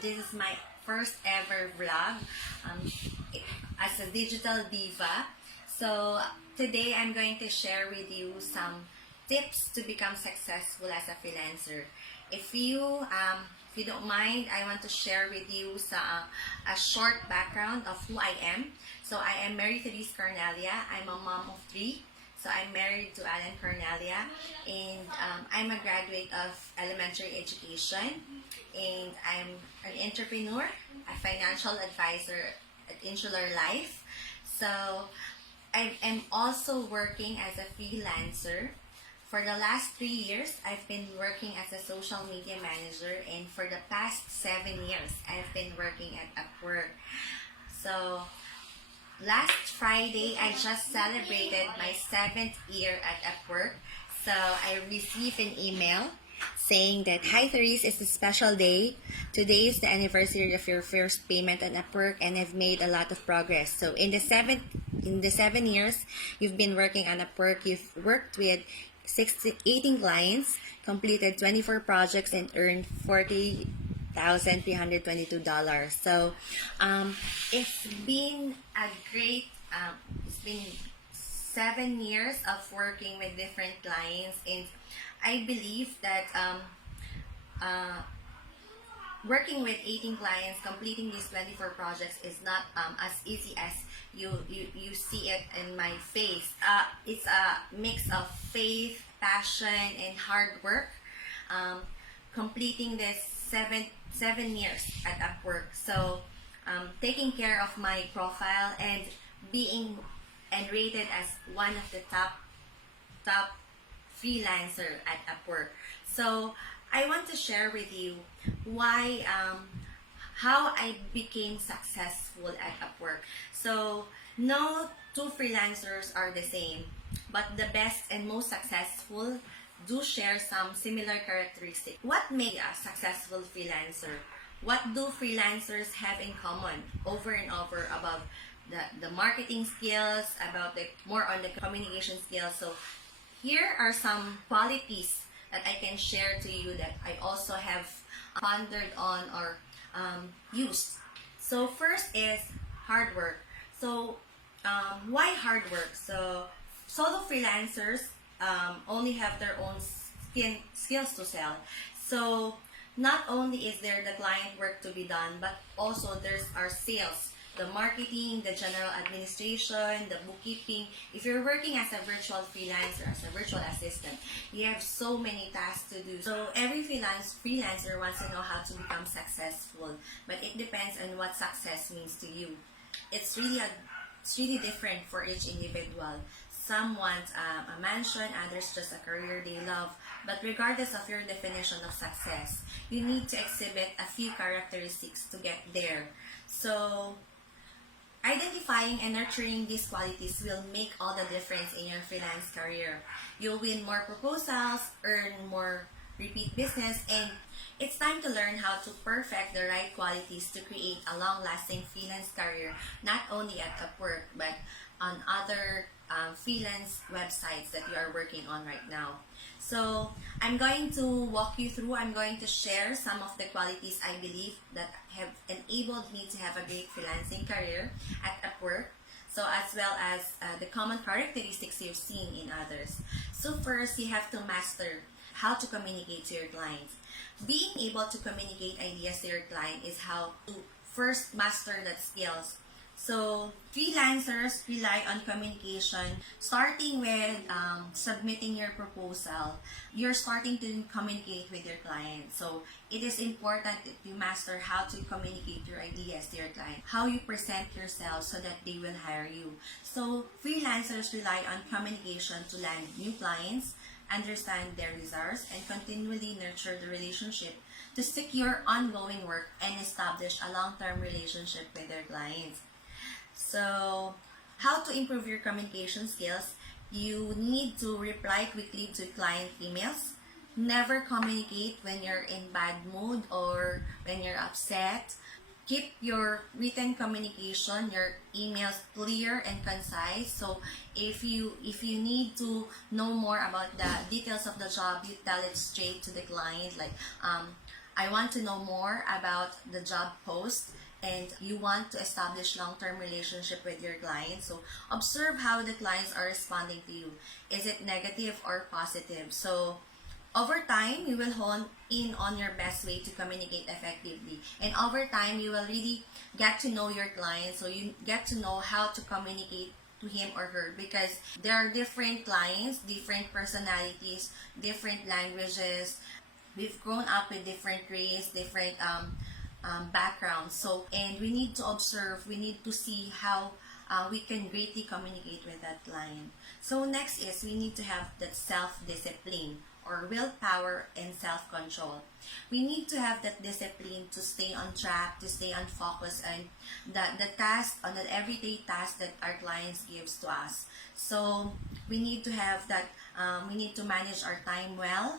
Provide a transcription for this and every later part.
This is my first ever vlog as a digital diva. So today I'm going to share with you some tips to become successful as a freelancer. If you don't mind, I want to share with you a short background of who I am. So I am Mary Therese Cornelia. I'm a mom of 3. So I'm married to Alan Cornelia, and I'm a graduate of elementary education, and I'm an entrepreneur, a financial advisor at Insular Life. So I am also working as a freelancer. For the last 3 years, I've been working as a social media manager, and for the past 7 years, I've been working at Upwork. So last Friday, I just celebrated my 7th year at Upwork. So I received an email saying that, "Hi Therese, it's a special day. Today is the anniversary of your first payment at Upwork, and I've made a lot of progress. So in the 7 years you've been working on Upwork, you've worked with 18 clients, completed 24 projects, and earned $40,322. So it's been a great, it's been 7 years of working with different clients, and I believe that working with 18 clients, completing these 24 projects is not as easy as you see it in my face. It's a mix of faith, passion, and hard work. Completing this seven years at Upwork. So taking care of my profile and being and rated as one of the top freelancer at Upwork. So I want to share with you why how I became successful at Upwork. So no two freelancers are the same, but the best and most successful do share some similar characteristics. What makes a successful freelancer? What do freelancers have in common over and over about the marketing skills, about the more on the communication skills? So here are some qualities that I can share to you that I also have pondered on or used. So first is hard work. So why hard work? So solo freelancers only have their own skills to sell. So not only is there the client work to be done, but also there's our sales, the marketing, the general administration, the bookkeeping. If you're working as a virtual freelancer, as a virtual assistant, you have so many tasks to do. So every freelancer wants to know how to become successful, but it depends on what success means to you. It's really different for each individual. Some want a mansion, others just a career they love. But regardless of your definition of success, you need to exhibit a few characteristics to get there. So identifying and nurturing these qualities will make all the difference in your freelance career. You'll win more proposals, earn more repeat business, and it's time to learn how to perfect the right qualities to create a long-lasting freelance career, not only at Upwork, but on other freelance websites that you are working on right now. So I'm going to walk you through, I'm going to share some of the qualities I believe that have enabled me to have a great freelancing career at Upwork. So as well as the common characteristics you've seen in others. So first, you have to master how to communicate to your clients. Being able to communicate ideas to your client is how to first master that skills. So freelancers rely on communication, starting with submitting your proposal. You're starting to communicate with your client. So it is important that you master how to communicate your ideas to your client, how you present yourself so that they will hire you. So freelancers rely on communication to land new clients, understand their desires, and continually nurture the relationship to secure ongoing work and establish a long-term relationship with their clients. So how to improve your communication skills? You need to reply quickly to client emails. Never communicate when you're in bad mood or when you're upset. Keep your written communication, your emails clear and concise. So if you need to know more about the details of the job, you tell it straight to the client. Like I want to know more about the job post, and you want to establish long-term relationship with your clients. So observe how the clients are responding to you. Is it negative or positive? So over time, you will hone in on your best way to communicate effectively. And over time, you will really get to know your client. So you get to know how to communicate to him or her, because there are different clients, different personalities, different languages. We've grown up with different race, different backgrounds. So, and we need to observe, we need to see how we can greatly communicate with that client. So next is we need to have that self-discipline or willpower and self-control. We need to have that discipline to stay on track, to stay on focus, and the task, on the everyday task that our clients gives to us. So we need to have that, we need to manage our time well.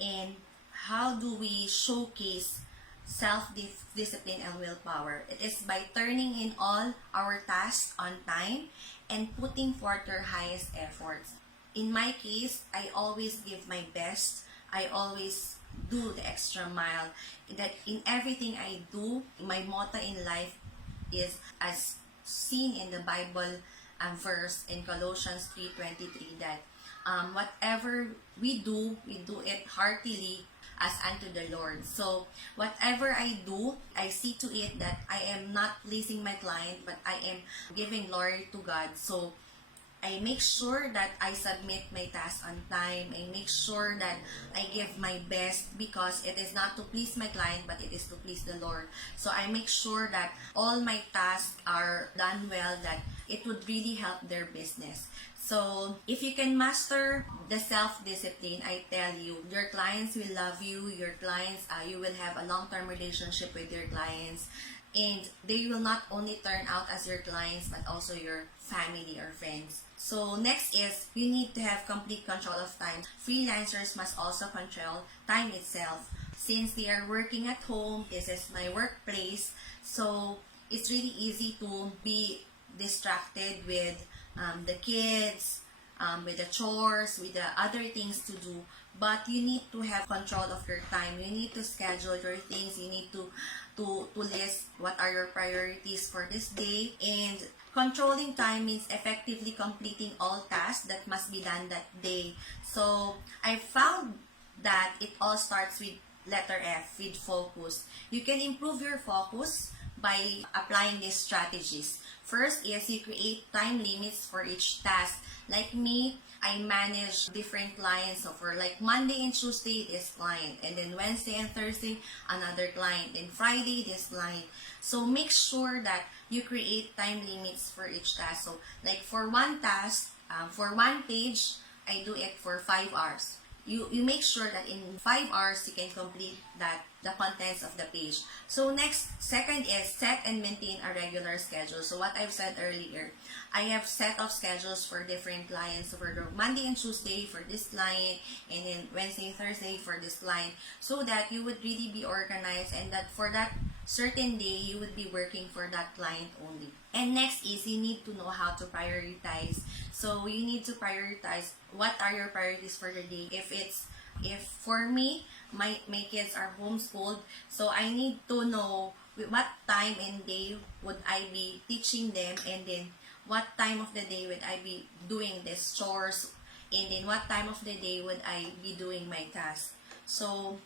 And how do we showcase self-discipline and willpower? It is by turning in all our tasks on time and putting forth your highest efforts. In my case, I always give my best. I always do the extra mile. That in everything I do, my motto in life is as seen in the Bible verse in Colossians 3:23, that whatever we do it heartily as unto the Lord. So whatever I do, I see to it that I am not pleasing my client, but I am giving glory to God. So I make sure that I submit my task on time. I make sure that I give my best, because it is not to please my client, but it is to please the Lord. So I make sure that all my tasks are done well, that it would really help their business. So if you can master the self-discipline, I tell you, your clients will love you. Your clients, you will have a long-term relationship with your clients. And they will not only turn out as your clients, but also your family or friends. So next is, you need to have complete control of time. Freelancers must also control time itself. Since they are working at home, this is my workplace, so it's really easy to be distracted with the kids, with the chores, with the other things to do. But you need to have control of your time. You need to schedule your things. You need to list what are your priorities for this day. And controlling time means effectively completing all tasks that must be done that day. So I found that it all starts with letter F, with focus. You can improve your focus by applying these strategies. First is you create time limits for each task. Like me, I manage different clients. So for like Monday and Tuesday, this client. And then Wednesday and Thursday, another client. And Friday, this client. So make sure that you create time limits for each task. So like for one task, for one page, I do it for 5 hours. You make sure that in 5 hours, you can complete the contents of the page. So second is set and maintain a regular schedule. So what I've said earlier, I have set of schedules for different clients. So for the Monday and Tuesday for this client, and then Wednesday and Thursday for this client, so that you would really be organized, and that for that certain day, you would be working for that client only. And next is you need to know how to prioritize. So you need to prioritize what are your priorities for the day. If for me, my kids are homeschooled, so I need to know what time and day would I be teaching them, and then what time of the day would I be doing this chores, and then what time of the day would I be doing my task. So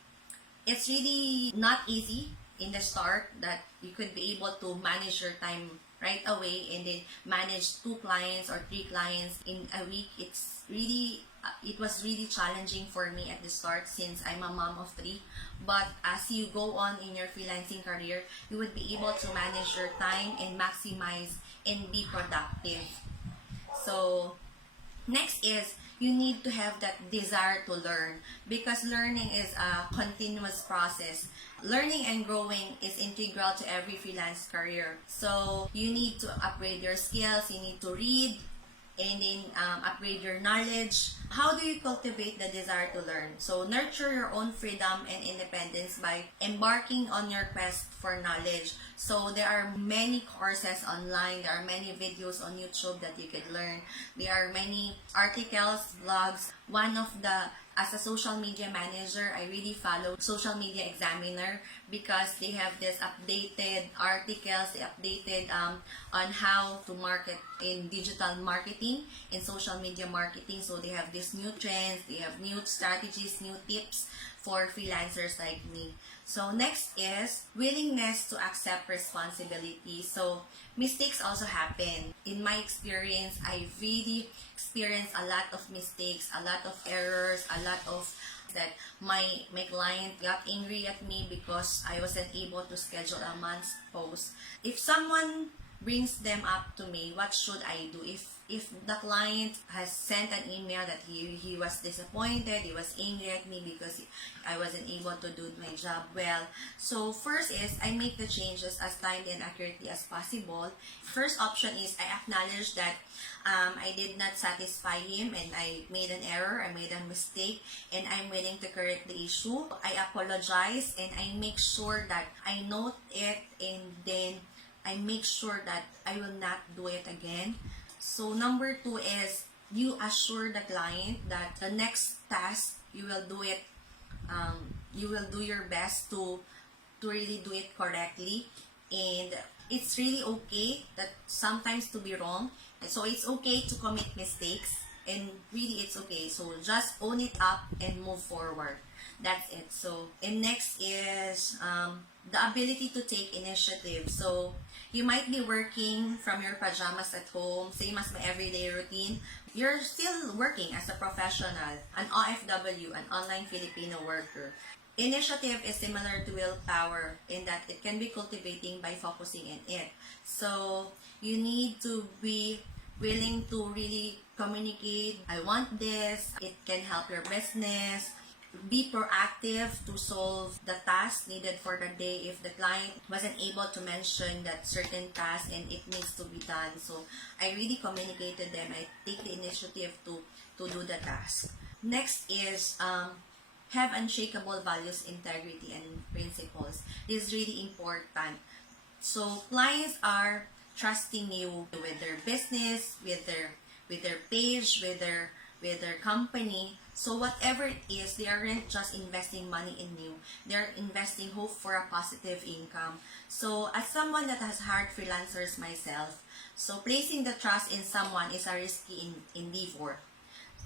it's really not easy in the start that you could be able to manage your time right away and then manage 2 clients or 3 clients in a week. It was really challenging for me at the start, since I'm a mom of 3. But as you go on in your freelancing career, you would be able to manage your time and maximize and be productive. So next is you need to have that desire to learn, because learning is a continuous process. Learning and growing is integral to every freelance career. So you need to upgrade your skills, you need to read, and then upgrade your knowledge. How do you cultivate the desire to learn? So nurture your own freedom and independence by embarking on your quest for knowledge. So there are many courses online, there are many videos on YouTube that you could learn. There are many articles, blogs. One of the as a social media manager, I really follow Social Media Examiner because they have this updated articles, they updated on how to market in digital marketing, in social media marketing. So they have these new trends, they have new strategies, new tips for freelancers like me. So next is willingness to accept responsibility. So mistakes also happen. In my experience, I really experienced a lot of mistakes, a lot of errors, a lot of that my client got angry at me because I wasn't able to schedule a month's post. If someone brings them up to me, what should I do? If the client has sent an email that he was disappointed, he was angry at me because I wasn't able to do my job well. So first is I make the changes as timely and accurately as possible. First option is I acknowledge that I did not satisfy him and I made an error, I made a mistake, and I'm willing to correct the issue. I apologize and I make sure that I note it, and then I make sure that I will not do it again. So number 2 is you assure the client that the next task you will do it, you will do your best to really do it correctly. And it's really okay that sometimes to be wrong. So it's okay to commit mistakes, and really it's okay. So just own it up and move forward. That's it. So, and next is the ability to take initiative. So you might be working from your pajamas at home, same as my everyday routine. You're still working as a professional, an OFW, an online Filipino worker. Initiative is similar to willpower in that it can be cultivating by focusing in it. So you need to be willing to really communicate, I want this, it can help your business. Be proactive to solve the task needed for the day if the client wasn't able to mention that certain task and it needs to be done. So I really communicate to them, I take the initiative to do the task. Next is have unshakable values, integrity, and principles. This is really important. So clients are trusting you with their business, with their page, with their company. So whatever it is, they aren't just investing money in you. They're investing hope for a positive income. So as someone that has hired freelancers myself, so placing the trust in someone is a risky endeavor.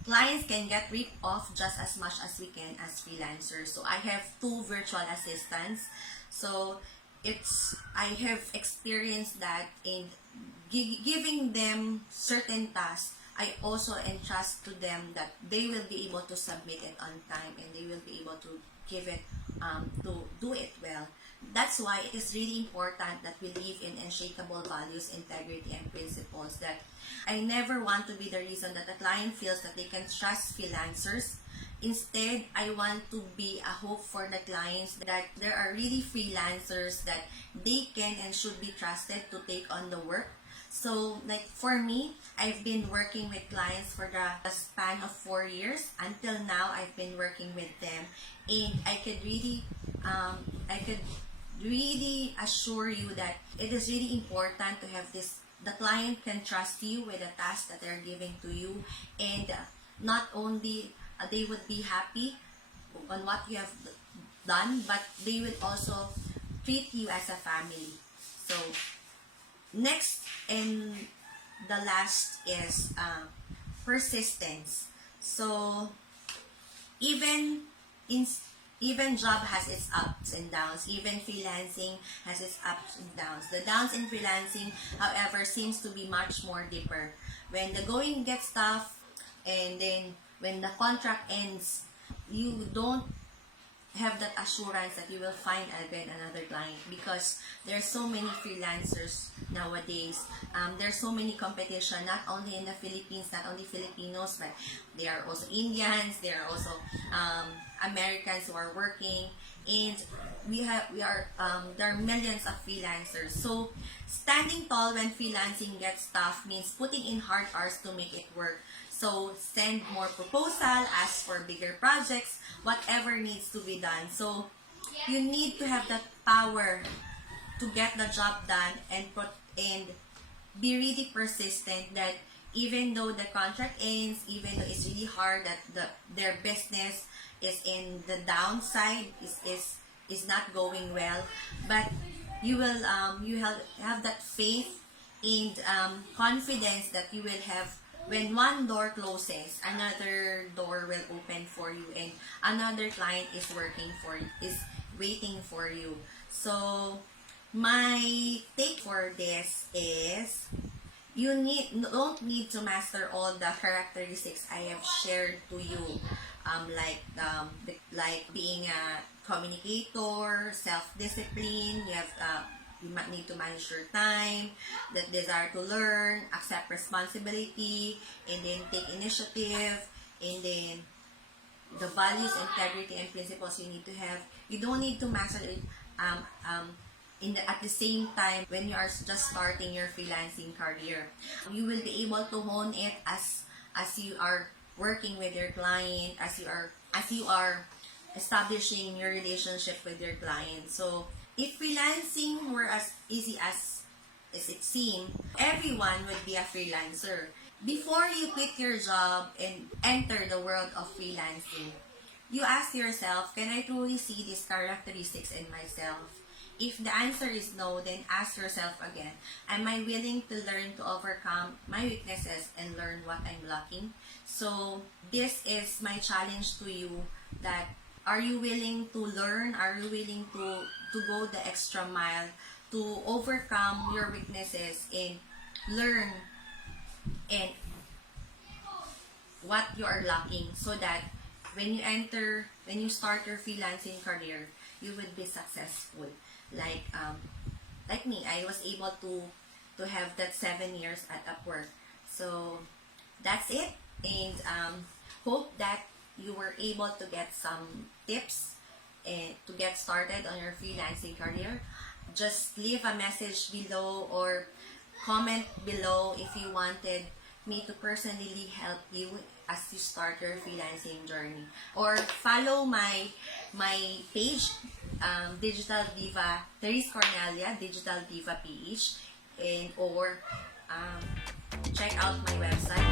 Clients can get ripped off just as much as we can as freelancers. So I have 2 virtual assistants. So I have experienced that in giving them certain tasks. I also entrust to them that they will be able to submit it on time and they will be able to give it, to do it well. That's why it is really important that we live in unshakable values, integrity, and principles. That I never want to be the reason that the client feels that they can trust freelancers. Instead, I want to be a hope for the clients that there are really freelancers that they can and should be trusted to take on the work. So, like for me, I've been working with clients for the span of 4 years. Until now, I've been working with them, and I could really assure you that it is really important to have this. The client can trust you with the task that they're giving to you, and not only they would be happy on what you have done, but they will also treat you as a family. So next and the last is persistence. So even job has its ups and downs. Even freelancing has its ups and downs. The downs in freelancing, however, seems to be much more deeper. When the going gets tough, and then when the contract ends, you don't have that assurance that you will find again another client, because there's so many freelancers nowadays. There's so many competition, not only in the Philippines, not only Filipinos, but there are also Indians, there are also Americans who are working, and there are millions of freelancers. So standing tall when freelancing gets tough means putting in hard hours to make it work. So send more proposal, ask for bigger projects, whatever needs to be done. So you need to have that power to get the job done, and be really persistent that even though the contract ends, even though it's really hard that their business is in the downside, is not going well, but you will have that faith and confidence that you will have, when one door closes, another door will open for you, and another client is working for you, is waiting for you. So my take for this is, don't need to master all the characteristics I have shared to you, like being a communicator, self-discipline. You might need to manage your time, that desire to learn, accept responsibility, and then take initiative, and then the values, integrity, and principles you need to have. You don't need to master it at the same time when you are just starting your freelancing career. You will be able to hone it as you are working with your client, as you are establishing your relationship with your client. So if freelancing were as easy as it seemed, everyone would be a freelancer. Before you quit your job and enter the world of freelancing, you ask yourself, can I truly see these characteristics in myself? If the answer is no, then ask yourself again, am I willing to learn to overcome my weaknesses and learn what I'm lacking? So this is my challenge to you, that are you willing to learn? Are you willing to go the extra mile to overcome your weaknesses and learn and what you are lacking, so that when you start your freelancing career, you will be successful. Like me, I was able to have that 7 years at Upwork. So that's it, and hope that you were able to get some tips and to get started on your freelancing career. Just leave a message below or comment below if you wanted me to personally help you as you start your freelancing journey, or follow my page, Digital Diva Therese Cornelia, Digital Diva PH, and or check out my website